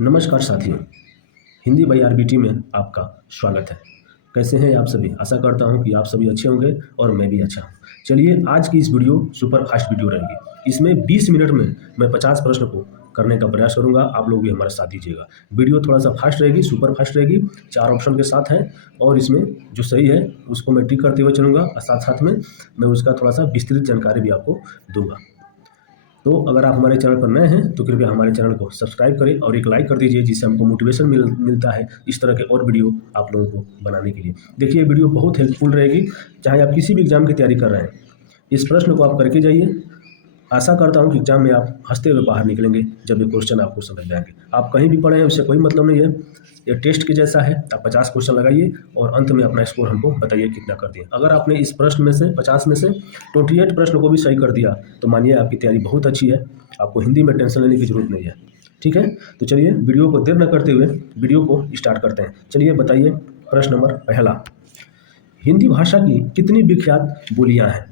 नमस्कार साथियों, Hindi by RBT में आपका स्वागत है। कैसे हैं आप सभी? आशा करता हूं कि आप सभी अच्छे होंगे और मैं भी अच्छा हूं। चलिए, आज की इस वीडियो सुपर फास्ट वीडियो रहेगी। इसमें 20 मिनट में मैं 50 प्रश्न को करने का प्रयास करूंगा। आप लोग भी हमारा साथ दीजिएगा। वीडियो थोड़ा सा फास्ट रहेगी, सुपर फास्ट रहेगी। 4 ऑप्शन के साथ है और इसमें जो सही है उसको मैं टिक करते हुए चलूँगा और साथ-साथ में मैं उसका थोड़ा-सा विस्तृत जानकारी भी आपको दूँगा। तो अगर आप हमारे चैनल पर नए हैं तो कृपया हमारे चैनल को सब्सक्राइब करें और एक लाइक कर दीजिए, जिससे हमको मोटिवेशन मिलता है इस तरह के और वीडियो आप लोगों को बनाने के लिए। देखिए, वीडियो बहुत हेल्पफुल रहेगी, चाहे आप किसी भी एग्जाम की तैयारी कर रहे हैं। इस प्रश्न को आप करके जाइए। आशा करता हूं कि एग्जाम में आप हंसते हुए बाहर निकलेंगे जब ये क्वेश्चन आपको समझ में आएंगे। आप कहीं भी पढ़े हैं उससे कोई मतलब नहीं है, ये टेस्ट के जैसा है। आप 50 क्वेश्चन लगाइए और अंत में अपना स्कोर हमको बताइए कितना कर दिए। अगर आपने इस प्रश्न में से 50 में से 28 प्रश्न को भी सही कर दिया तो मानिए आपकी तैयारी बहुत अच्छी है, आपको हिंदी में टेंशन लेने की जरूरत नहीं है। ठीक है, तो चलिए वीडियो को देर न करते हुए वीडियो को स्टार्ट करते हैं। चलिए बताइए, प्रश्न नंबर पहला, हिंदी भाषा की कितनी विख्यात बोलियां हैं?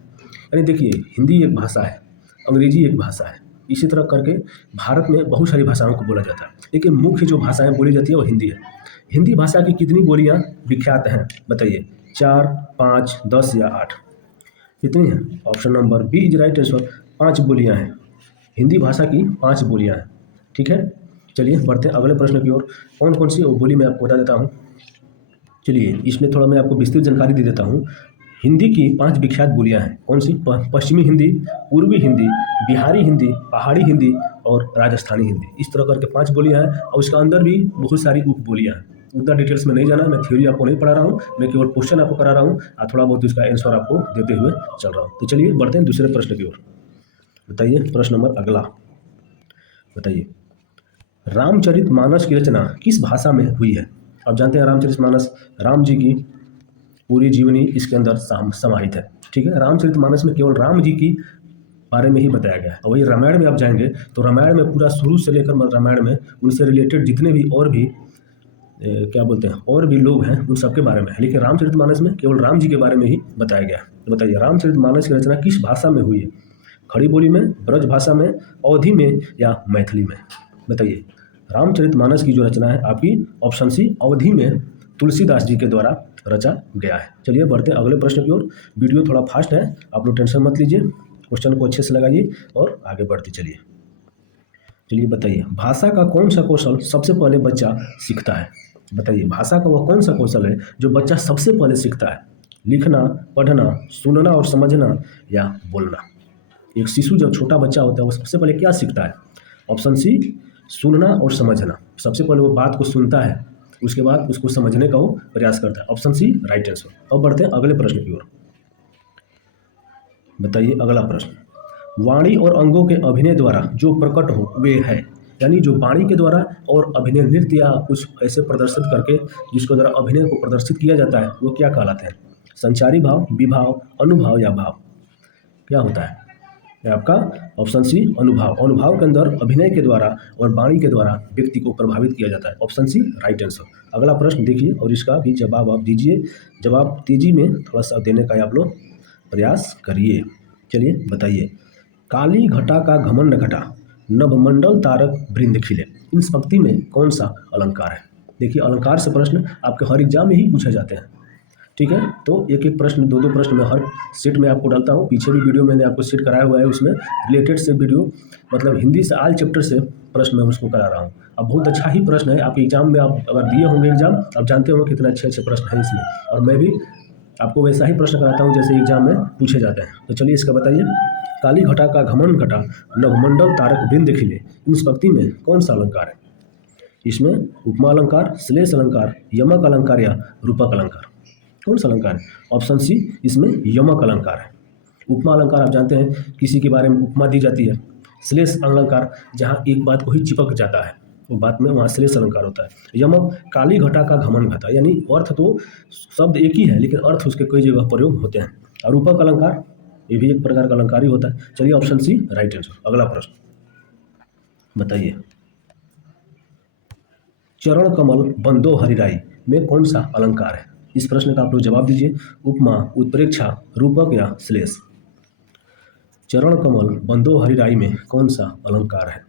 यानी देखिए, हिंदी एक भाषा है, अंग्रेजी एक भाषा है, इसी तरह करके भारत में बहुत सारी भाषाओं को बोला जाता है, लेकिन मुख्य जो भाषाएं बोली जाती है वो हिंदी है। हिंदी भाषा की कितनी बोलियां विख्यात हैं? बताइए, 4, 5, 10 या 8? कितनी हैं? Option number B is right answer. 5 बोलियां हैं, हिंदी भाषा की 5 बोलियां हैं। ठीक है, चलिए बढ़ते हैं अगले प्रश्न की ओर। कौन कौन सी बोली मैं आपको बता देता हूँ। चलिए, इसमें थोड़ा मैं आपको विस्तृत जानकारी दे देता हूँ। हिंदी की 5 विख्यात बोलियां हैं। कौन सी? पश्चिमी हिंदी, पूर्वी हिंदी, बिहारी हिंदी, पहाड़ी हिंदी और राजस्थानी हिंदी। इस तरह करके 5 बोलियां हैं और उसका अंदर भी बहुत सारी उप बोलियां हैं। उतना डिटेल्स में नहीं जाना, मैं थ्योरी आपको नहीं पढ़ा रहा हूँ, मैं केवल क्वेश्चन आपको करा रहा हूँ और थोड़ा बहुत उसका आंसर आपको देते हुए चल रहा हूँ। तो चलिए बढ़ते हैं दूसरे प्रश्न की ओर। बताइए, प्रश्न नंबर अगला, बताइए, रामचरितमानस की रचना किस भाषा में हुई है? आप जानते हैं रामचरितमानस राम जी की पूरी जीवनी इसके अंदर समाहित है। ठीक है, रामचरितमानस में केवल राम जी की बारे में ही बताया गया है। और वही रामायण में आप जाएंगे तो रामायण में पूरा शुरू से लेकर रामायण में उनसे रिलेटेड जितने भी और भी क्या बोलते हैं और भी लोग हैं उन सबके बारे में है, लेकिन रामचरितमानस में केवल राम जी के बारे में ही बताया गया है। तो बताइए, रामचरितमानस की रचना किस भाषा में हुई है? खड़ी बोली में, ब्रज भाषा में, अवधी में या मैथिली में? बताइए, रामचरितमानस की जो रचना है आपकी ऑप्शन सी अवधी में तुलसीदास जी के द्वारा रचा गया है। चलिए बढ़ते हैं अगले प्रश्न की ओर। वीडियो थोड़ा फास्ट है, आप लोग टेंशन मत लीजिए, क्वेश्चन को अच्छे से लगाइए और आगे बढ़ते चलिए। चलिए बताइए, भाषा का कौन सा कौशल सबसे पहले बच्चा सीखता है? बताइए, भाषा का वह कौन सा कौशल है जो बच्चा सबसे पहले सीखता है? लिखना, पढ़ना, सुनना और समझना या बोलना? एक शिशु जब छोटा बच्चा होता है वो सबसे पहले क्या सीखता है? ऑप्शन सी सुनना और समझना। सबसे पहले वो बात को सुनता है, उसके बाद उसको समझने का वो प्रयास करता है। Option C right answer. अब बढ़ते हैं अगले प्रश्न की ओर। बताइए अगला प्रश्न, वाणी और अंगों के अभिनय द्वारा जो प्रकट हो वे है? यानी जो वाणी के द्वारा और अभिनय नृत्य या कुछ ऐसे प्रदर्शित करके जिसके द्वारा अभिनय को प्रदर्शित किया जाता है वो क्या कहलाते हैं? संचारी भाव, विभाव, अनुभव या भाव? क्या होता है ये आपका? ऑप्शन सी अनुभव। अनुभव के अंदर अभिनय के द्वारा और वाणी के द्वारा व्यक्ति को प्रभावित किया जाता है। Option C right answer. अगला प्रश्न देखिए और इसका भी जवाब आप दीजिए। जवाब तेजी में थोड़ा सा देने का आप लोग प्रयास करिए। चलिए बताइए, काली घटा का घमंड घटा, नभमंडल तारक वृंद खिले, इन पंक्ति में कौन सा अलंकार है? देखिए, अलंकार से प्रश्न आपके हर एग्जाम में ही पूछे जाते हैं। ठीक है, तो एक एक प्रश्न, दो दो प्रश्न मैं हर सेट में आपको डालता हूँ। पीछे भी वीडियो मैंने आपको सेट कराया हुआ है, उसमें रिलेटेड से वीडियो, मतलब हिंदी से आल चैप्टर से प्रश्न मैं उसको करा रहा हूँ। अब बहुत अच्छा ही प्रश्न है आपके एग्जाम में, आप अगर दिए होंगे एग्जाम आप जानते होंगे कितने अच्छे अच्छे प्रश्न हैं इसमें, और मैं भी आपको वैसा ही प्रश्न कराता हूँ जैसे एग्जाम में पूछे जाते हैं। तो चलिए इसका बताइए, काली घटा का घमंड घटा, नभमंडल तारक वृंद खिले, इन पंक्ति में कौन सा अलंकार है? इसमें उपमा अलंकार, श्लेष अलंकार, यमक अलंकार या रूपक अलंकार? कौन सा अलंकार है? ऑप्शन सी इसमें यमक अलंकार है। उपमा अलंकार आप जानते हैं किसी के बारे में उपमा दी जाती है। श्लेष अलंकार जहाँ एक बात को ही चिपक जाता है वो बात में, वहाँ श्लेष अलंकार होता है। यमक काली घटा का घमंड घटा, यानी अर्थ तो शब्द एक ही है लेकिन अर्थ उसके कई जगह प्रयोग होते हैं। और रूपक अलंकार ये भी एक प्रकार का अलंकार ही होता है। चलिए ऑप्शन सी राइट आंसर। अगला प्रश्न बताइए, चरण कमल बंदो हरिराई में कौन सा अलंकार है? इस प्रश्न का आप लोग जवाब दीजिए। उपमा, उत्प्रेक्षा, रूपक या श्लेष? चरण कमल बंदो हरिराई में कौन सा अलंकार है?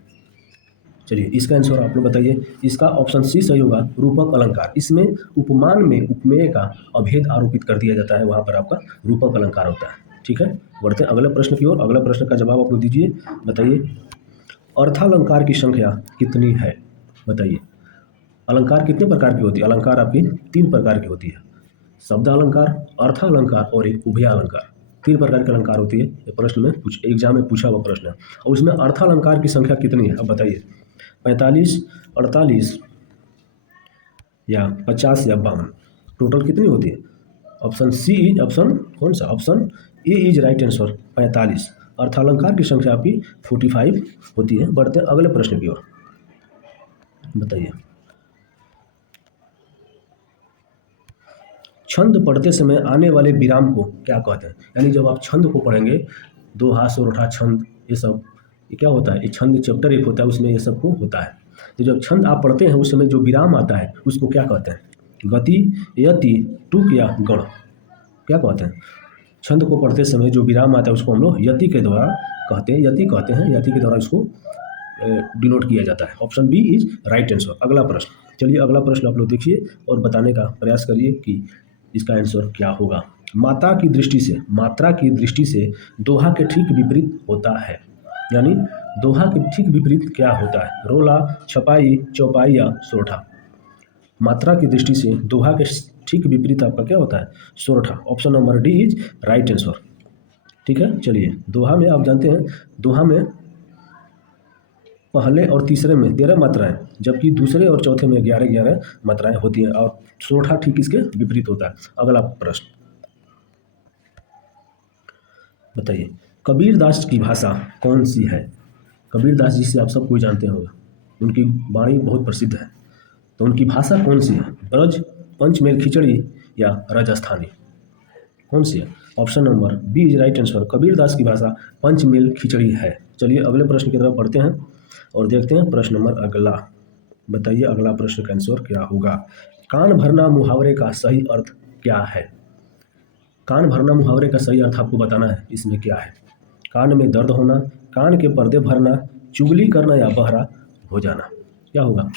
चलिए इसका आंसर आप लोग बताइए। इसका ऑप्शन सी सही होगा, रूपक अलंकार। इसमें उपमान में उपमेय का अभेद आरोपित कर दिया जाता है, वहाँ पर आपका रूपक अलंकार होता है। ठीक है, बढ़ते हैं अगले प्रश्न की ओर। अगले प्रश्न का जवाब आप लोग दीजिए, बताइए अर्थालंकार की संख्या कितनी है? बताइए अलंकार कितने प्रकार की होती है? अलंकार आपकी 3 प्रकार की होती है, शब्द अलंकार, अर्थालंकार और एक उभयालंकार। 3 प्रकार के अलंकार होती है। ये प्रश्न में एग्जाम में पूछा हुआ प्रश्न है। और उसमें अर्थालंकार की संख्या कितनी है अब बताइए, 45, 48 या 50 या 52? टोटल कितनी होती है? ऑप्शन सी इज ऑप्शन कौन सा? Option A is right answer, 45। अर्थालंकार की संख्या आपकी 45 होती है। बढ़ते हैं अगले प्रश्न की ओर, बताइए छंद पढ़ते समय आने वाले विराम को क्या कहते हैं? यानी जब आप छंद को पढ़ेंगे, दोहा, सोरठा, छंद, ये सब ये क्या होता है? ये छंद चैप्टर एक होता है, उसमें ये सब को होता है। तो जब छंद आप पढ़ते हैं उस समय जो विराम आता है उसको क्या कहते हैं? गति, यति, टुक या गण? क्या कहते हैं? छंद को पढ़ते समय जो विराम आता है उसको हम लोग यति के द्वारा कहते हैं, यति कहते हैं, यति के द्वारा इसको डिनोट किया जाता है। Option B is right answer. अगला प्रश्न, चलिए अगला प्रश्न आप लोग देखिए और बताने का प्रयास करिए कि इसका आंसर क्या होगा। मात्रा की दृष्टि से दोहा के ठीक विपरीत होता है। यानी दोहा के ठीक विपरीत क्या होता है? रोला, छपाई, चौपाई या सोरठा? मात्रा की दृष्टि से दोहा के ठीक विपरीत आपका क्या होता है? सोरठा। Option number D is right answer. ठीक है, चलिए दोहा में आप जानते हैं, दोहा में पहले और तीसरे में 13 मात्राएं, जबकि दूसरे और चौथे में 11 मात्राएं होती हैं, और सोरठा ठीक इसके विपरीत होता है। अगला प्रश्न, बताइए कबीरदास की भाषा कौन सी है? कबीरदास जी से आप सब कोई जानते होंगे, उनकी वाणी बहुत प्रसिद्ध है। तो उनकी भाषा कौन सी है? ब्रज, पंचमेल खिचड़ी या राजस्थानी? कौन सी है? Option number B is right answer. Kabirdas की भाषा पंचमेल खिचड़ी है। चलिए अगले प्रश्न की तरफ बढ़ते हैं और देखते हैं प्रश्न नंबर अगला। बताइए अगला प्रश्न का आंसर क्या होगा। कान भरना मुहावरे का सही अर्थ क्या है? कान भरना मुहावरे का सही अर्थ आपको बताना है। इसमें क्या है? कान में दर्द होना, कान के पर्दे भरना, चुगली करना या बहरा हो जाना? क्या होगा?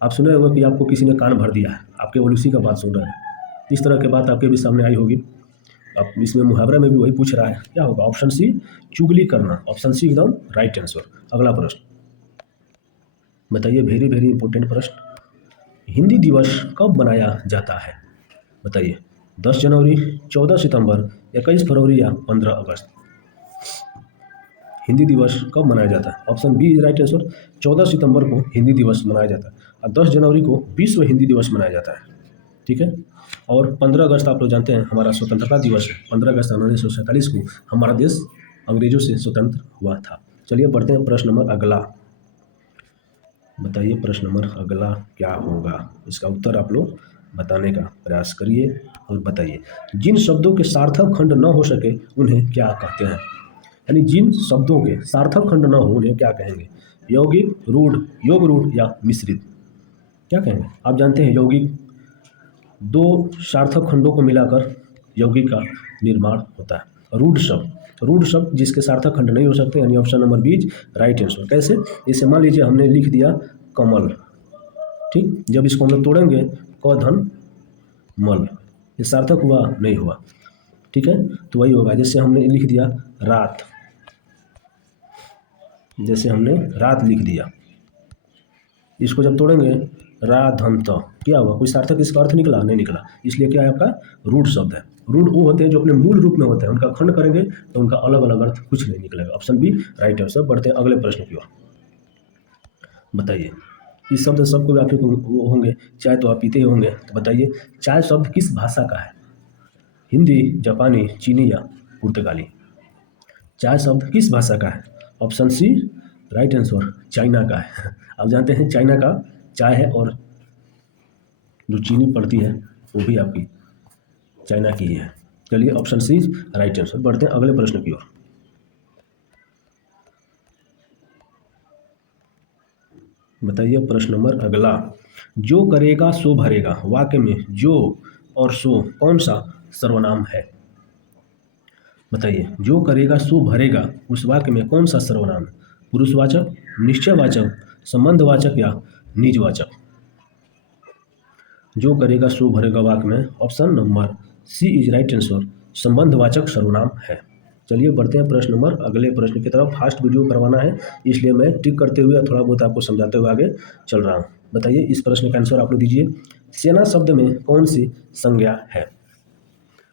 आप सुने होगा कि आपको किसी ने कान भर दिया है, आप केवल उसी का बात सुन रहे हैं। इस तरह की बात आपके भी सामने आई होगी। अब इसमें मुहावरा में भी वही पूछ रहा है, क्या होगा? ऑप्शन सी चुगली करना। ऑप्शन सी एकदम राइट आंसर। अगला प्रश्न, बताइए वेरी वेरी इंपॉर्टेंट प्रश्न, हिंदी दिवस कब मनाया जाता है? बताइए 10 जनवरी, 14 सितंबर, 21 फरवरी या 15 अगस्त? हिंदी दिवस कब मनाया जाता है? Option B is right answer. 14 सितंबर को हिंदी दिवस मनाया जाता है और 10 जनवरी को विश्व हिंदी दिवस मनाया जाता है। ठीक है, और 15 अगस्त आप लोग जानते हैं हमारा स्वतंत्रता दिवस है। 15 अगस्त 1947 को हमारा देश अंग्रेजों से स्वतंत्र हुआ था। चलिए बढ़ते हैं प्रश्न नंबर अगला। बताइए प्रश्न नंबर अगला क्या होगा? इसका उत्तर आप लोग बताने का प्रयास करिए और बताइए जिन शब्दों के सार्थक खंड न हो सके उन्हें क्या कहते हैं? यानी जिन शब्दों के सार्थक खंड न हो उन्हें क्या कहेंगे? यौगिक, रूढ़, योग रूढ़ या मिश्रित? क्या कहेंगे? आप जानते हैं यौगिक 2 सार्थक खंडों को मिलाकर यौगिक का निर्माण होता है। रूढ़ शब्द जिसके सार्थक खंड नहीं हो सकते, यानी option number B right answer. कैसे? जैसे मान लीजिए हमने लिख दिया कमल, ठीक, जब इसको हम लोग तोड़ेंगे क धन मल, ये सार्थक हुआ? नहीं हुआ। ठीक है, तो वही होगा जैसे हमने लिख दिया रात, जैसे हमने रात लिख दिया, इसको जब तोड़ेंगे राधंत, क्या हुआ? कोई सार्थक इसका अर्थ निकला? नहीं निकला। इसलिए क्या है? आपका रूढ़ शब्द है। रूढ़ वो होते हैं जो अपने मूल रूप में होते हैं, उनका खंड करेंगे तो उनका अलग अलग अर्थ कुछ नहीं निकलेगा। Option B right answer. बढ़ते हैं अगले प्रश्न की ओर। बताइए इस शब्द सबको आप वो होंगे, चाय तो आप पीते ही होंगे, तो बताइए चाय शब्द किस भाषा का है? हिंदी, जापानी, चीनी या पुर्तगाली? चाय शब्द किस भाषा का है? Option C right answer, China का है। आप जानते हैं चाइना का चाय है और जो चीनी पड़ती है वो भी आपकी चाइना की ही है। चलिए ऑप्शन सी राइट आंसर। बढ़ते हैं अगले प्रश्न की ओर। बताइए प्रश्न नंबर अगला, जो करेगा सो भरेगा वाक्य में जो और सो कौन सा सर्वनाम है? बताइए जो करेगा सो भरेगा उस वाक्य में कौन सा सर्वनाम है? पुरुषवाचक, निश्चयवाचक, संबंधवाचक या निजवाचक? जो करेगा सो भरेगा वाक्य में option number C is right answer, संबंधवाचक सर्वनाम है। चलिए बढ़ते हैं प्रश्न नंबर अगले प्रश्न की तरफ। फास्ट वीडियो करवाना है इसलिए मैं टिक करते हुए थोड़ा बहुत आपको समझाते हुए आगे चल रहा हूँ। बताइए इस प्रश्न का आंसर आप लोग दीजिए। सेना शब्द में कौन सी संज्ञा है?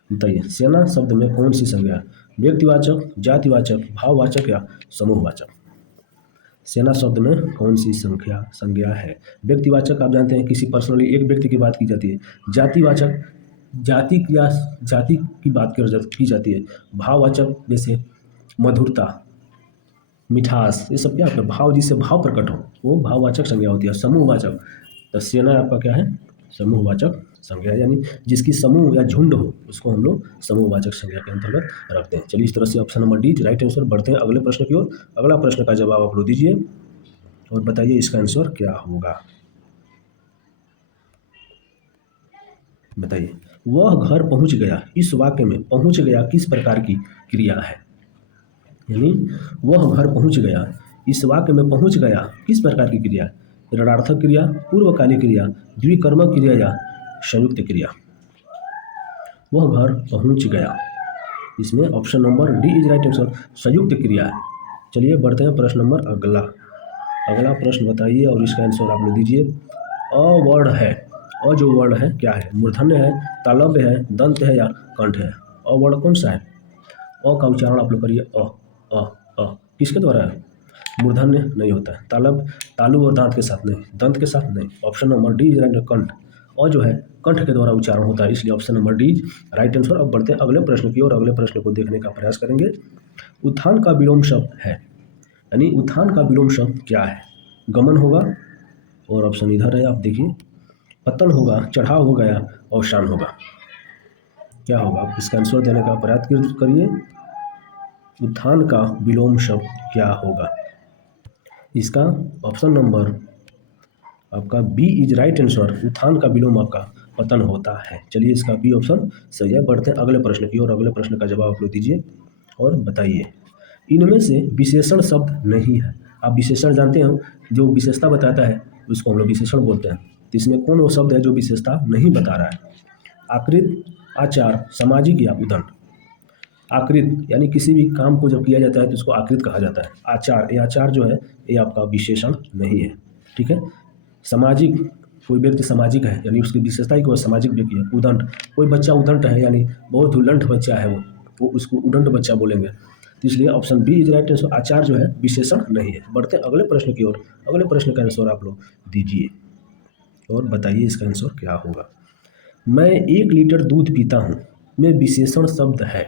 बताइए सेना शब्द में कौन सी संज्ञा है? व्यक्तिवाचक, जातिवाचक, भाववाचक या समूहवाचक? सेना शब्द में कौन सी संज्ञा है? व्यक्तिवाचक आप जानते हैं किसी पर्सनली एक व्यक्ति की बात की जाती है। जातिवाचक जाति की बात की जाती है। भाववाचक जैसे मधुरता, मिठास, ये सब क्या होता है? भाव, जिससे भाव प्रकट हो वो भाववाचक संज्ञा होती है। समूहवाचक, तो सेना आपका क्या है? समूहवाचक संज्ञा, यानी जिसकी समूह या झुंड हो उसको हम लोग समूहवाचक संज्ञा के अंतर्गत रखते हैं। चलिए इस तरह से option number D right answer. बढ़ते हैं अगले प्रश्न की ओर। अगला प्रश्न का जवाब आप लोग दीजिए और बताइए इसका आंसर क्या होगा। बताइए वह घर पहुंच गया, इस वाक्य में पहुंच गया किस प्रकार की क्रिया है? यानी वह घर पहुंच गया, इस वाक्य में पहुंच गया किस प्रकार की क्रिया है? ऋणार्थक क्रिया, पूर्वकालिक क्रिया, द्विकर्मक क्रिया या संयुक्त क्रिया? वह घर पहुंच गया, इसमें option number D is right answer, संयुक्त क्रिया है। चलिए बढ़ते हैं प्रश्न नंबर अगला प्रश्न बताइए और इसका आंसर आप लोग दीजिए। अ वर्ड है, अ जो वर्ड है क्या है? मूर्धन्य है, तालव्य है, दंत है या कंठ है? अ वर्ड कौन सा है? अ का उच्चारण आप लोग करिए। अ किसके द्वारा है? मूर्धन्य नहीं होता है, तालु और दांत के साथ नहीं, दंत के साथ नहीं। Option number D is right, कंठ। और जो है कंठ के द्वारा उच्चारण होता है, इसलिए option number D right answer. अब बढ़ते हैं अगले प्रश्न की ओर। अगले प्रश्न को देखने का प्रयास करेंगे। उत्थान का विलोम शब्द है, यानी उत्थान का विलोम शब्द क्या है? गमन होगा और ऑप्शन इधर है, आप देखिए। पतन होगा, चढ़ाव होगा या अवसान होगा? क्या होगा? आप इसका आंसर देने का प्रयास करिए। उत्थान का विलोम शब्द क्या होगा? इसका ऑप्शन नंबर आपका बी इज राइट आंसर। उत्थान का विलोम आपका पतन होता है। चलिए इसका बी ऑप्शन सही है। बढ़ते हैं अगले प्रश्न की ओर। अगले प्रश्न का जवाब आप लोग दीजिए और बताइए। इनमें से विशेषण शब्द नहीं है। आप विशेषण जानते हैं, जो विशेषता बताता है उसको हम लोग विशेषण बोलते हैं। तो इसमें कौन वो शब्द है जो विशेषता नहीं बता रहा है? आकृत, आचार, सामाजिक या उदंड? आकृत यानी किसी भी काम को जब किया जाता है तो उसको आकृत कहा जाता है। आचार, ये आचार जो है ये आपका विशेषण नहीं है, ठीक है। सामाजिक, कोई व्यक्ति सामाजिक है यानी उसकी विशेषता ही कोई सामाजिक व्यक्ति है। उदंड, कोई बच्चा उदंड है यानी बहुत उलंड बच्चा है वो उसको उदंड बच्चा बोलेंगे। तो इसलिए option B is right answer. आचार जो है विशेषण नहीं है। बढ़ते हैं अगले प्रश्न की ओर। अगले प्रश्न का आंसर आप लोग दीजिए और बताइए इसका आंसर क्या होगा। मैं 1 लीटर दूध पीता हूँ में विशेषण शब्द है।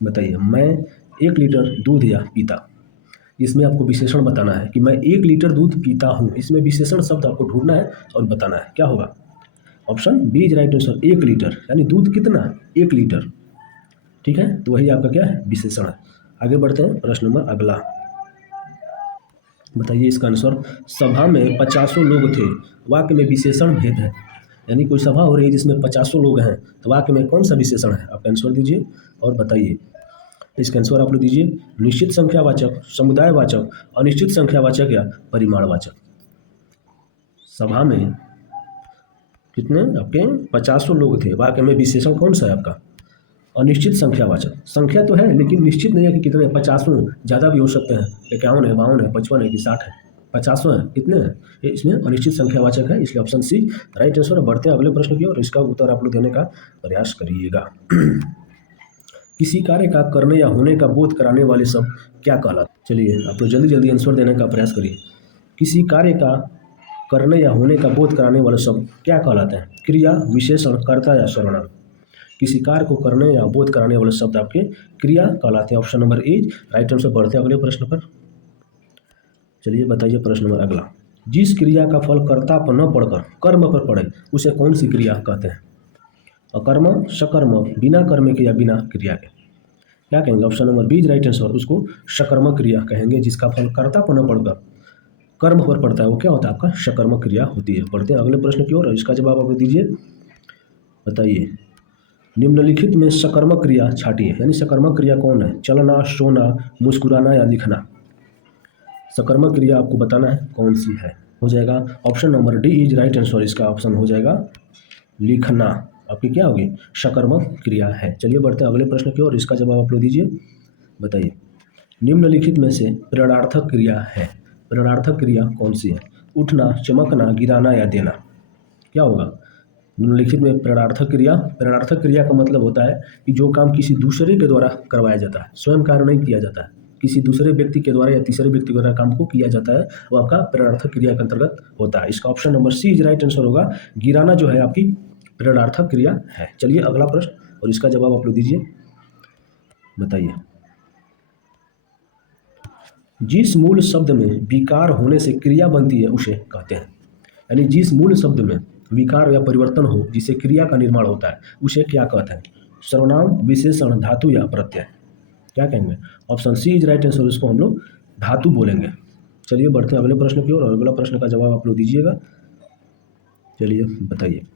बताइए मैं 1 लीटर दूध या पीता, इसमें आपको विशेषण बताना है कि मैं 1 लीटर दूध पीता हूँ। इसमें विशेषण शब्द आपको ढूंढना है और बताना है क्या होगा। Option B is right answer. 1 litre यानी दूध कितना? 1 लीटर, ठीक है। तो वही आपका क्या है? विशेषण है। आगे बढ़ते हैं प्रश्न नंबर अगला। बताइए इसका आंसर। सभा में 50 लोग थे, वाक्य में विशेषण भेद है। यानी कोई सभा हो रही है जिसमें 50 लोग हैं, तो वाक्य में कौन सा विशेषण है? आप आंसर दीजिए और बताइए। इसका आंसर आप लोग दीजिए। निश्चित संख्यावाचक, समुदायवाचक, अनिश्चित संख्यावाचक या परिमाणवाचक? सभा में कितने आपके 50 लोग थे, वाक्य में विशेषण कौन सा है आपका? अनिश्चित संख्यावाचक। संख्या तो है लेकिन निश्चित नहीं है कि कितने, 50 ज़्यादा भी हो सकते हैं, 51 है, 52 है, 55 है कि 60 है, 50 है, कितने हैं? ये इसमें अनिश्चित संख्यावाचक है, इसलिए ऑप्शन सी राइट आंसर। बढ़ते हैं अगले प्रश्न की और इसका उत्तर आप लोग देने का प्रयास करिएगा। किसी कार्य का करने या होने का बोध कराने वाले शब्द क्या कहलाते? चलिए आप लोग जल्दी जल्दी आंसर देने का प्रयास करिए। किसी कार्य का करने या होने का बोध कराने वाले शब्द क्या कहलाते हैं? क्रिया, विशेषण, कर्ता या सर्वनाम? किसी कार्य को करने या बोध कराने वाले शब्द आपके क्रिया कहलाते हैं। ऑप्शन नंबर ए राइट आंसर। बढ़ते हैं अगले प्रश्न पर। चलिए बताइए प्रश्न नंबर अगला। जिस क्रिया का फल कर्ता पर न पड़कर कर्म पर पड़े उसे कौन सी क्रिया कहते हैं? अकर्म, सकर्म, बिना कर्म के या बिना क्रिया के? क्या कहेंगे? Option number B right answer. उसको सकर्मक क्रिया कहेंगे। जिसका फल कर्ता पर न पड़कर कर्म पर पड़ता है वो क्या होता है? आपका सकर्मक क्रिया होती है। बढ़ते हैं अगले प्रश्न की ओर। इसका जवाब आप दीजिए। बताइए निम्नलिखित में सकर्मक क्रिया छाटिए, यानी सकर्मक क्रिया कौन है? चलना, सोना, मुस्कुराना या लिखना? सकर्मक क्रिया आपको बताना है कौन सी है। हो जाएगा option number D is right answer, इसका ऑप्शन हो जाएगा लिखना। आपकी क्या होगी, सकर्मक क्रिया है। चलिए बढ़ते हैं अगले प्रश्न की ओर, इसका जवाब आप लोग दीजिए। बताइए निम्नलिखित में से प्रेरणार्थक क्रिया है, प्रेरणार्थक क्रिया कौन सी है। उठना, चमकना, गिराना या देना, क्या होगा। निम्नलिखित में प्रेरणार्थक क्रिया, प्रेरणार्थक क्रिया का मतलब होता है कि जो काम किसी दूसरे के द्वारा करवाया जाता है, स्वयं कार्य नहीं किया जाता है, किसी दूसरे व्यक्ति के द्वारा या तीसरे व्यक्ति के द्वारा काम को किया जाता है, वो आपका प्रेरणार्थक क्रिया के अंतर्गत होता है। इसका option number C is right answer होगा। गिराना जो है आपकी प्रेरणार्थक क्रिया है। चलिए अगला प्रश्न, और इसका जवाब आप लोग दीजिए। बताइए जिस मूल शब्द में विकार होने से क्रिया बनती है उसे कहते हैं, यानी जिस मूल शब्द में विकार या परिवर्तन हो जिससे क्रिया का निर्माण होता है उसे क्या कहते हैं। सर्वनाम, विशेषण, धातु या प्रत्यय, क्या कहेंगे। Option C is right answer, इसको हम लोग धातु बोलेंगे। चलिए बढ़ते हैं अगले प्रश्न की ओर, और अगला प्रश्न का जवाब आप लोग दीजिएगा। चलिए बताइए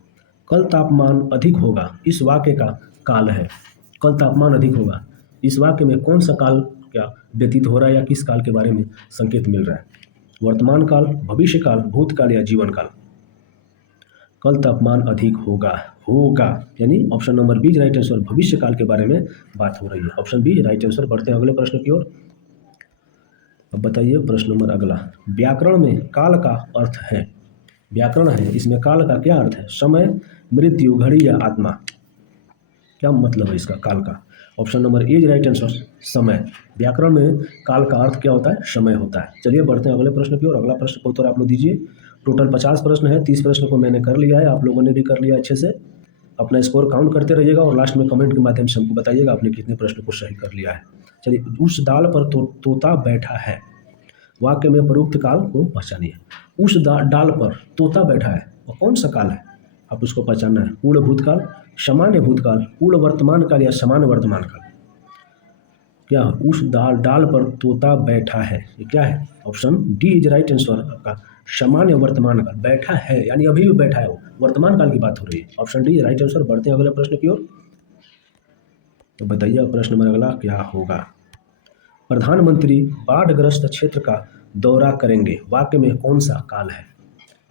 कल तापमान अधिक होगा इस वाक्य का काल है। कल तापमान अधिक होगा, इस वाक्य में कौन सा काल क्या व्यतीत हो रहा है या किस काल के बारे में संकेत मिल रहा है। वर्तमान काल, भविष्य काल, भूतकाल या जीवन काल। कल तापमान अधिक होगा, होगा यानी option number B right answer, भविष्य काल के बारे में बात हो रही है। Option B right answer. बढ़ते हैं अगले प्रश्न की ओर। अब बताइए प्रश्न नंबर अगला, व्याकरण में काल का अर्थ है, व्याकरण है इसमें काल का क्या अर्थ है। समय, मृत्यु, घड़ी या आत्मा, क्या मतलब है इसका काल का। ऑप्शन नंबर ए राइट आंसर, समय। व्याकरण में काल का अर्थ क्या होता है, समय होता है। चलिए बढ़ते हैं अगले प्रश्न की ओर। अगला प्रश्न का उत्तर आप लोग दीजिए। टोटल 50 प्रश्न है, 30 प्रश्न को मैंने कर लिया है, आप लोगों ने भी कर लिया अच्छे से। अपना स्कोर काउंट करते रहिएगा और लास्ट में कमेंट के माध्यम से हमको बताइएगा आपने कितने प्रश्न को सही कर लिया है। चलिए उस डाल पर तोता बैठा है, वाक्य में प्रयुक्त काल को पहचानिए। उस डाल पर तोता बैठा है, वो कौन सा काल है, आप उसको पहचानना है। पूर्ण भूतकाल, सामान्य भूतकाल, पूर्ण वर्तमान काल या सामान्य वर्तमान काल। क्या उस डाल पर तोता बैठा है, ये क्या है। Option D is right answer आपका, सामान्य वर्तमान काल। बैठा है यानी अभी भी बैठा है, वो वर्तमान काल की बात हो रही है। Option D right answer. बढ़ते हैं अगले प्रश्न की ओर। तो बताइए प्रश्न नंबर अगला क्या होगा। प्रधानमंत्री बाढ़ग्रस्त क्षेत्र का दौरा करेंगे, वाक्य में कौन सा काल है।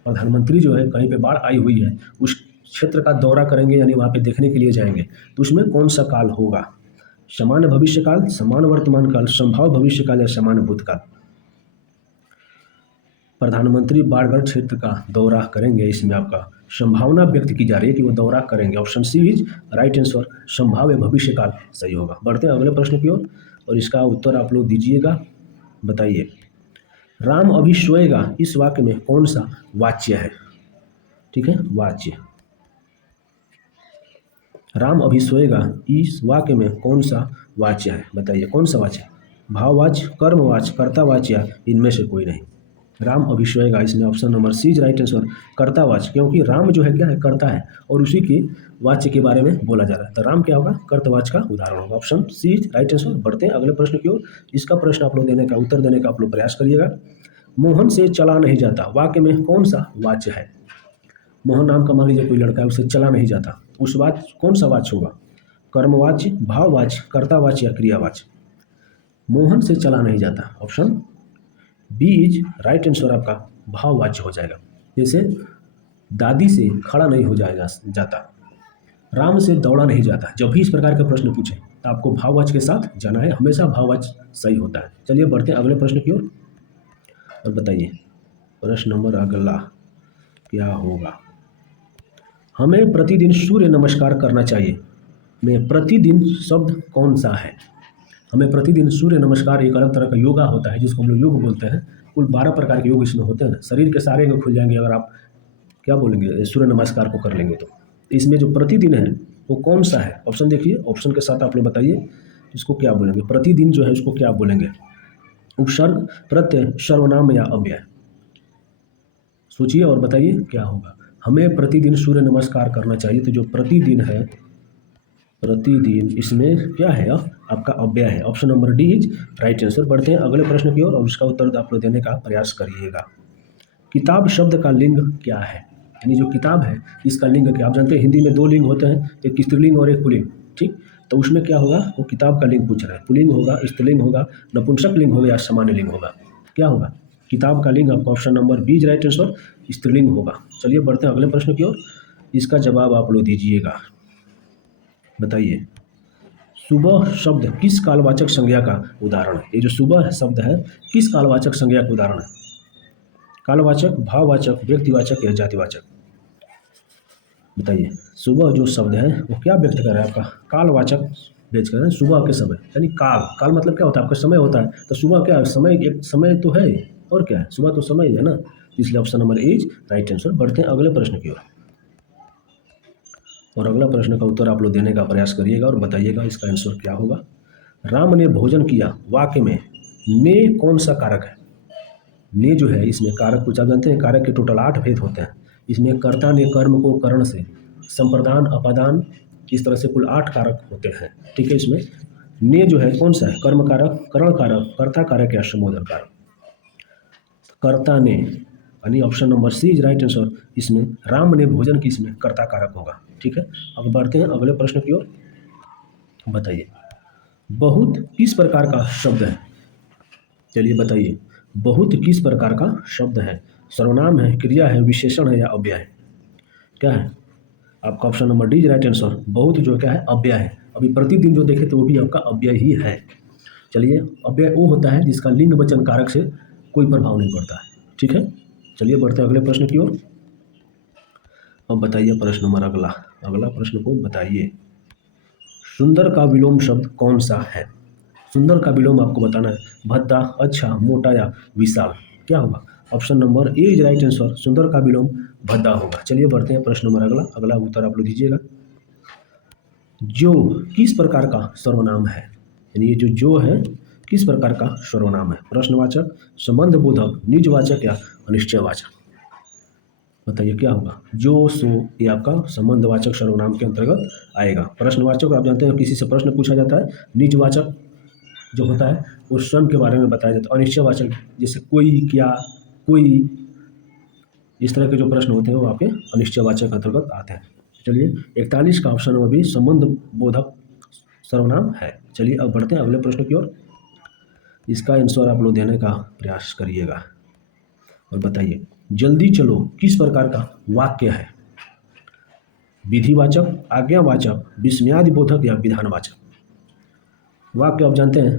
प्रधानमंत्री जो है कहीं पे बाढ़ आई हुई है, उस क्षेत्र का दौरा करेंगे यानी वहाँ पे देखने के लिए जाएंगे, तो उसमें कौन सा काल होगा। सामान्य भविष्य काल, सामान्य वर्तमान काल, संभाव्य भविष्य काल या सामान्य भूतकाल। प्रधानमंत्री बाढ़ग्रस्त क्षेत्र का दौरा करेंगे, इसमें आपका संभावना व्यक्त की जा रही है कि वो दौरा करेंगे। Option C is right answer, संभाव्य भविष्य काल सही होगा। बढ़ते हैं अगले प्रश्न की ओर, और इसका उत्तर आप लोग दीजिएगा। बताइए राम अभी सोएगा, इस वाक्य में कौन सा वाच्य है। ठीक है, वाच्य। राम अभी सोएगा, इस वाक्य में कौन सा वाच्य है, बताइए कौन सा वाच्य है। भाववाच्य, कर्मवाच्य, कर्तावाच्य या इनमें से कोई नहीं। राम अभी सोएगा, इसमें option number C is right answer, कर्तावाच्य, क्योंकि राम जो है क्या है, कर्ता है और उसी की वाच्य के बारे में बोला जा रहा है, तो राम क्या होगा, कर्तवाच्य का उदाहरण होगा। Option C is right answer. बढ़ते हैं अगले प्रश्न की ओर। इसका प्रश्न आप लोग देने का, उत्तर देने का आप लोग प्रयास करिएगा। मोहन से चला नहीं जाता, वाक्य में कौन सा वाच्य है। मोहन नाम का मान लीजिए कोई लड़का है, उसे चला नहीं जाता, उस वाच्य कौन सा वाच्य होगा। कर्मवाच्य, भाववाच्य, कर्तावाच्य या क्रियावाच्य। मोहन से चला नहीं जाता, option B is right answer आपका भाववाच्य हो जाएगा। जैसे दादी से खड़ा नहीं हो जाता, राम से दौड़ा नहीं जाता। जब भी इस प्रकार के प्रश्न पूछे तो आपको भाववाच्य के साथ जाना है, हमेशा भाववाच्य सही होता है। चलिए बढ़ते हैं अगले प्रश्न की ओर, और बताइए प्रश्न नंबर अगला क्या होगा। हमें प्रतिदिन सूर्य नमस्कार करना चाहिए में प्रतिदिन शब्द कौन सा है। हमें प्रतिदिन सूर्य नमस्कार एक अलग तरह का योगा होता है जिसको हम लोग योग बोलते हैं। कुल 12 प्रकार के योग इसमें होते हैं, शरीर के सारे अंग खुल जाएंगे अगर आप क्या बोलेंगे, सूर्य नमस्कार को कर लेंगे तो। इसमें जो प्रतिदिन है वो कौन सा है, ऑप्शन देखिए, ऑप्शन के साथ आप लोग बताइए इसको क्या बोलेंगे। प्रतिदिन जो है उसको क्या बोलेंगे, उपसर्ग, प्रत्यय, सर्वनाम या अव्यय। सोचिए और बताइए क्या होगा। हमें प्रतिदिन सूर्य नमस्कार करना चाहिए, तो जो प्रतिदिन है, प्रतिदिन इसमें क्या है, आपका अव्यय है। Option number D is right answer. बढ़ते हैं अगले प्रश्न की ओर, और उसका उत्तर आप लोग देने का प्रयास करिएगा। किताब शब्द का लिंग क्या है, यानी जो किताब है इसका लिंग क्या। आप जानते हैं हिंदी में 2 लिंग होते हैं, एक स्त्रीलिंग और एक पुल्लिंग। ठीक, तो उसमें क्या होगा, वो किताब का लिंग पूछ रहा है, पुल्लिंग होगा, स्त्रीलिंग होगा, नपुंसक लिंग होगा या सामान्य लिंग होगा। क्या होगा? किताब का लिंग आपका option number B is right answer, स्त्रीलिंग होगा। चलिए बढ़ते हैं अगले प्रश्न की ओर। इसका जवाब आप लोग दीजिएगा। बताइए, सुबह शब्द किस कालवाचक संज्ञा का उदाहरण है? ये जो सुबह शब्द है किस कालवाचक संज्ञा का उदाहरण है? कालवाचक, भाववाचक, व्यक्तिवाचक या जातिवाचक? बताइए, सुबह जो शब्द है वो क्या व्यक्त कर रहा है? आपका कालवाचक व्यक्त कर रहा है सुबह के समय, यानी काल। काल मतलब क्या होता है? आपका समय होता है। तो सुबह क्या है? समय, एक समय तो है, और क्या है? सुबह तो समय है ना, इसलिए option number A is right answer. बढ़ते हैं अगले प्रश्न की ओर, और अगला प्रश्न का उत्तर आप लोग देने का प्रयास करिएगा और बताइएगा इसका आंसर क्या होगा। राम ने भोजन किया वाक्य में ने कौन सा कारक है? ने जो है इसमें कारक कुछ आप जानते हैं, कारक के टोटल 8 भेद होते हैं। इसमें कर्ता ने कर्म को करण से, संप्रदान, अपादान, इस तरह से कुल 8 कारक होते हैं। ठीक है, इसमें ने जो है कौन सा है? कर्म कारक, करण कारक, कर्ता कारक या संबोधन कारक? कर्ता ने, यानी option number C is right answer. इसमें राम ने भोजन की, इसमें कर्ता कारक होगा। ठीक है, अब बढ़ते हैं अगले प्रश्न की ओर। बताइए, बहुत किस प्रकार का शब्द है? चलिए बताइए, बहुत किस प्रकार का शब्द है? सर्वनाम है, क्रिया है, विशेषण है या अव्यय है? क्या है? आपका option number D is right answer. बहुत जो क्या है? अव्यय है। अभी प्रतिदिन जो देखे तो वो भी आपका अव्यय ही है। चलिए, अव्यय वो होता है जिसका लिंग वचन कारक से कोई प्रभाव नहीं पड़ता है। ठीक है, चलिए बढ़ते हैं अगले प्रश्न की ओर। अब बताइए प्रश्न नंबर अगला, अगला प्रश्न को बताइए, सुंदर का विलोम शब्द कौन सा है? सुंदर का विलोम आपको बताना है, भद्दा, अच्छा, मोटा या विशाल? क्या होगा? Option number A is right answer. सुंदर का विलोम भद्दा होगा। चलिए बढ़ते हैं प्रश्न नंबर अगला, अगला उत्तर आप लोग दीजिएगा। जो किस प्रकार का सर्वनाम है? यानी ये जो है किस प्रकार का सर्वनाम है? प्रश्नवाचक, संबंध बोधक, निजवाचक या अनिश्चयवाचक? बताइए क्या होगा? जो, सो, ये आपका संबंधवाचक सर्वनाम के अंतर्गत आएगा। प्रश्नवाचक आप जानते हैं किसी से प्रश्न पूछा जाता है। निजवाचक जो होता है वो स्वयं के बारे में बताया जाता है। अनिश्चयवाचक जैसे कोई, क्या, कोई, इस तरह के जो प्रश्न होते हैं वो आपके अनिश्चयवाचक के अंतर्गत आते हैं। चलिए 41 का ऑप्शन नंबर बी संबंध बोधक सर्वनाम है। चलिए अब बढ़ते हैं अगले प्रश्न की ओर। इसका आंसर आप लोग देने का प्रयास करिएगा और बताइए, जल्दी चलो किस प्रकार का वाक्य है? विधिवाचक, आज्ञावाचक, विस्मयादिबोधक या विधानवाचक? वाक्य आप जानते हैं,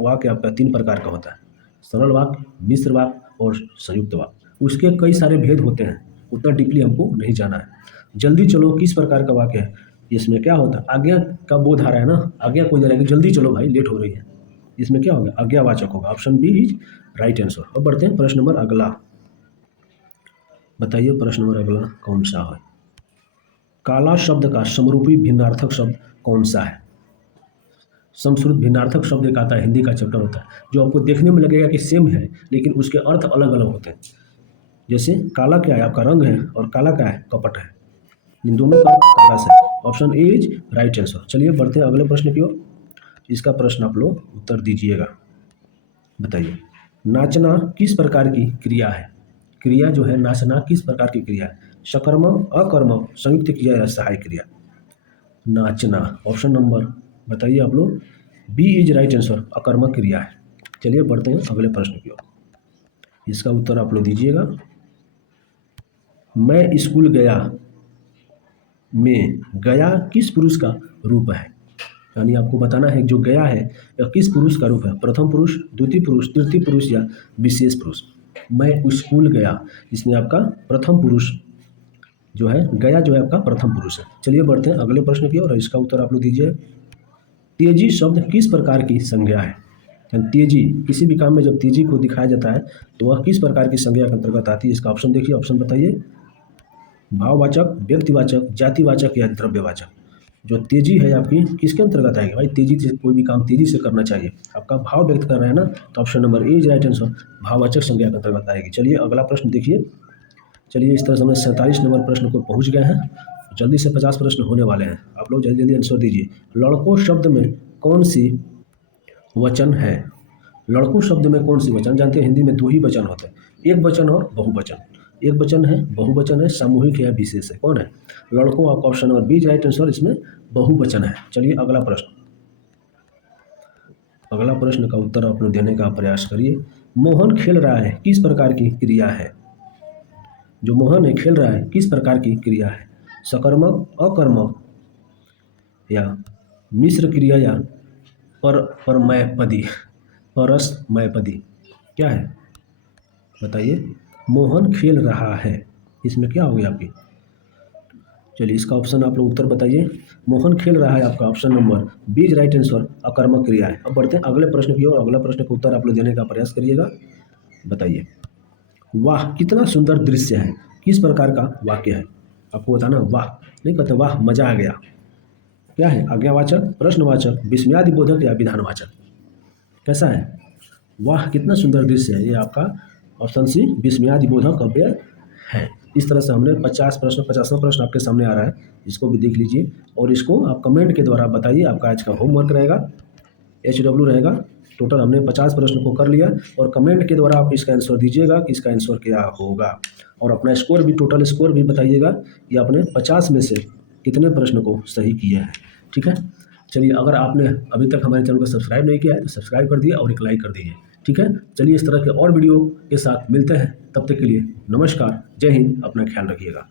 वाक्य आपका 3 प्रकार का होता है, सरल वाक्य, मिश्र वाक्य और संयुक्त वाक्य। उसके कई सारे भेद होते हैं, उतना डीपली हमको नहीं जाना है। जल्दी चलो किस प्रकार का वाक्य है? इसमें क्या होता है? आज्ञा का बोध आ रहा है ना, आज्ञा कोई दे रहा है कि जल्दी चलो भाई, लेट हो रही है। इसमें क्या होगा? आज्ञावाचक होगा। Option B is right answer. अब बढ़ते हैं प्रश्न नंबर अगला। बताइए प्रश्न नंबर अगला कौन सा है? काला शब्द का समरूपी भिन्नार्थक शब्द कौन सा है? समश्रुत भिन्नार्थक शब्द एक आता है, हिंदी का चैप्टर होता है, जो आपको देखने में लगेगा कि सेम है लेकिन उसके अर्थ अलग अलग होते हैं। जैसे काला क्या है? आपका रंग है, और काला क्या है? कपट है। इन दोनों का काला से। Option A is right answer. चलिए बढ़ते हैं अगले प्रश्न की ओर। इसका प्रश्न आप लोग उत्तर दीजिएगा। बताइए, नाचना किस प्रकार की क्रिया है? क्रिया जो है नाचना किस प्रकार की क्रिया है? सकर्मक, अकर्मक, संयुक्त क्रिया या सहायक क्रिया? नाचना ऑप्शन नंबर बताइए आप लोग। बी इज राइट आंसर, अकर्मक क्रिया है। चलिए बढ़ते हैं अगले प्रश्न की ओर। इसका उत्तर आप लोग दीजिएगा। मैं स्कूल गया में गया किस पुरुष का रूप है? यानी आपको बताना है जो गया है यह किस पुरुष का रूप है? प्रथम पुरुष, द्वितीय पुरुष, तृतीय पुरुष या विशेष पुरुष? मैं स्कूल गया, इसमें आपका प्रथम पुरुष जो है, गया जो है आपका प्रथम पुरुष है। चलिए बढ़ते हैं अगले प्रश्न की ओर। इसका उत्तर आप लोग दीजिए। तेजी शब्द किस प्रकार की संज्ञा है? तेजी, किसी भी काम में जब तेजी को दिखाया जाता है तो वह किस प्रकार की संज्ञा के अंतर्गत आती है? इसका ऑप्शन देखिए, ऑप्शन बताइए। भाववाचक, व्यक्तिवाचक, जातिवाचक या द्रव्यवाचक? जो तेजी है आपकी किसके अंतर्गत आएगी? भाई तेजी से कोई भी काम तेजी से करना चाहिए, आपका भाव व्यक्त कर रहे हैं ना, तो option number A is right answer, भाववाचक संज्ञा के अंतर्गत आएगी। चलिए अगला प्रश्न देखिए। चलिए इस तरह से हम 47 नंबर प्रश्न को पहुंच गए हैं। जल्दी से 50 प्रश्न होने वाले हैं, आप लोग जल्दी जल्दी आंसर दीजिए। लड़कों शब्द में कौन सी वचन है? लड़कों शब्द में कौन सी वचन? जानते हैं हिंदी में 2 ही वचन होते हैं, एक वचन और बहुवचन। एक वचन है, बहुवचन है, सामूहिक या विशेष है? कौन है? लड़कों। आपका option number B right answer, इसमें बहुवचन है। चलिए अगला प्रश्न, अगला प्रश्न का उत्तर आप लोग देने का प्रयास करिए। मोहन खेल रहा है किस प्रकार की क्रिया है? जो मोहन है खेल रहा है किस प्रकार की क्रिया है? सकर्मक, अकर्मक, या मिश्र क्रिया, या परमयपदी, परस्मयपदी? क्या है बताइए? मोहन खेल रहा है, इसमें क्या होगी आपकी? चलिए इसका ऑप्शन आप लोग उत्तर बताइए। मोहन खेल रहा है आपका option number B is right answer, अकर्मक क्रिया है। अब बढ़ते हैं अगले प्रश्न की ओर। अगला प्रश्न का उत्तर आप लोग देने का प्रयास करिएगा। बताइए, वाह कितना सुंदर दृश्य है किस प्रकार का वाक्य है? आपको बताना, वाह नहीं कहते वाह मजा आ गया। क्या है? आज्ञावाचक, प्रश्नवाचक, विस्मयादिबोधक, या विधानवाचक? कैसा है? वाह कितना सुंदर दृश्य है, ये आपका ऑप्शन सी विस्मयादिबोधक अव्यय है। इस तरह से हमने 50 प्रश्न, 50वां प्रश्न आपके सामने आ रहा है, इसको भी देख लीजिए और इसको आप कमेंट के द्वारा बताइए। आपका आज का होमवर्क रहेगा, HW रहेगा। टोटल हमने 50 प्रश्न को कर लिया और कमेंट के द्वारा आप इसका आंसर दीजिएगा कि इसका आंसर क्या होगा, और अपना स्कोर भी, टोटल स्कोर भी बताइएगा कि आपने 50 में से कितने प्रश्न को सही किया है। ठीक है, चलिए अगर आपने अभी तक हमारे चैनल को सब्सक्राइब नहीं किया है तो सब्सक्राइब कर दिए और एक लाइक कर दीजिए। ठीक है, चलिए इस तरह के और वीडियो के साथ मिलते हैं, तब तक के लिए नमस्कार, जय हिंद, अपना ख्याल रखिएगा।